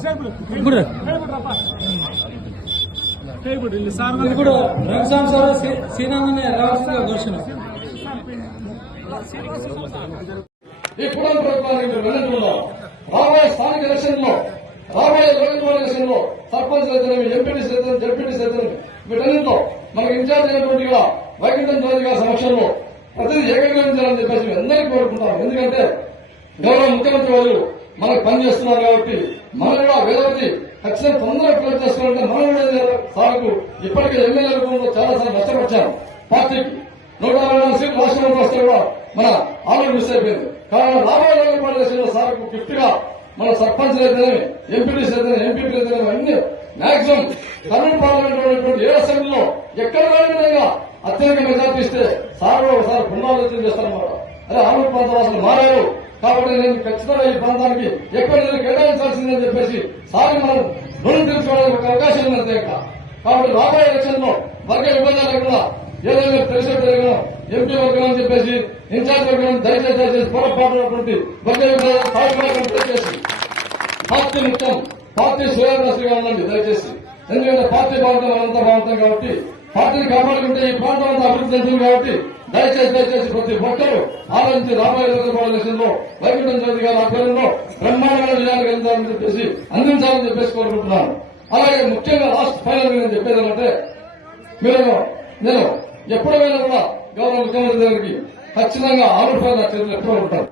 ఇప్పుడు రంగస్వామి సార్ శ్రీరంగనే రావాల్సిందిగా ఘోషణ. ఈ కులం ప్రభుత్వానికి వెళ్తున్నాం. రాబోయే స్థానిక ఎలక్షన్ లో, రాబోయే లోకసభ ఎలక్షన్ లో సర్పంచ్ రైతులు, ఎంపీటీ రైతులు, జడ్పీటీ రైతులు వీటన్నింటిలో మనకు ఇన్ఛార్జ్ అయినటువంటి వైకుంఠం చౌదరి గారి సమక్షంలో ప్రతిదీ ఏకీకరించాలని చెప్పేసి అందరికీ కోరుకుంటాం. ఎందుకంటే గౌరవ ముఖ్యమంత్రి వారు మనకు పనిచేస్తున్నారు కాబట్టి మనం కూడా వేదవతి ఖచ్చితంగా తొందరగా పూర్తి చేసుకోవాలంటే మనం సార్కు ఇప్పటికే ఎమ్మెల్యే రూపంలో చాలా సార్లు నష్టపరిచారు. పార్టీకి 140 సీట్లు రాష్ట్రంలో వస్తే కూడా మన ఆలోచన మిస్ అయిపోయింది. కారణం రాబోయే లోకసభ ఎలక్షన్ లో సార్కు గిఫ్ట్ గా మన సర్పంచ్ అయితేనే, ఎంపీటీ అయితేనే, ఎంపీపీ అయితేనే అన్ని మాక్సిమం కర్నూలు పార్లమెంట్ ఉన్నటువంటి 7 అసెంబ్లీలో ఎక్కడ కాని విధంగా అత్యధిక మెజార్టీ ఇస్తే సార్ ఒకసారి పునరాలోచన చేస్తారన్నమాట. అదే ఆలూరు ప్రాంత వాసులు మారారు కాబట్టి నేను ఖచ్చితంగా ఈ ప్రాంతానికి ఎక్కువ నిధులు కేటాయించాల్సిందని చెప్పేసి సార్ మనం రుణం తీర్చుకోవడానికి ఒక అవకాశం ఉంది అంతే. కాబట్టి రాబోయే ఎలక్షన్ లో వర్గ విభజన లేకుండా ఏదైనా ప్రెసిడెంట్ వర్గం, ఎంపీ వర్గం అని చెప్పేసి ఇన్ఛార్జ్ వర్గం దయచేసి పొరపాటునటువంటి వర్గ విభజన దయచేసి పార్టీ ముఖ్యం, పార్టీ శ్రేయస్సుగా ఉండండి దయచేసి. ఎందుకంటే పార్టీ బాగుంటాం, మనంతా బాగుంటాం కాబట్టి పార్టీని కాపాడుకుంటే ఈ ప్రాంతం అంతా అభివృద్ధి చెందుతుంది కాబట్టి దయచేసి ప్రతి ఒక్కరూ ఆలోచించి రాబోయే లోకసభ ఎలక్షన్ లో వైకుంఠం చౌదరి గారి ఆధ్వర్యంలో బ్రహ్మాండమైన విజయాలు వెళ్తారని చెప్పేసి అందించాలని చెప్పేసి కోరుకుంటున్నాను. అలాగే ముఖ్యంగా లాస్ట్ ఫైనల్ నేను చెప్పేది ఏంటంటే నేను ఎప్పుడైనా కూడా గౌరవ ముఖ్యమంత్రి గారికి ఖచ్చితంగా ఆలోచన నా చేతులు ఎప్పుడూ ఉంటాను.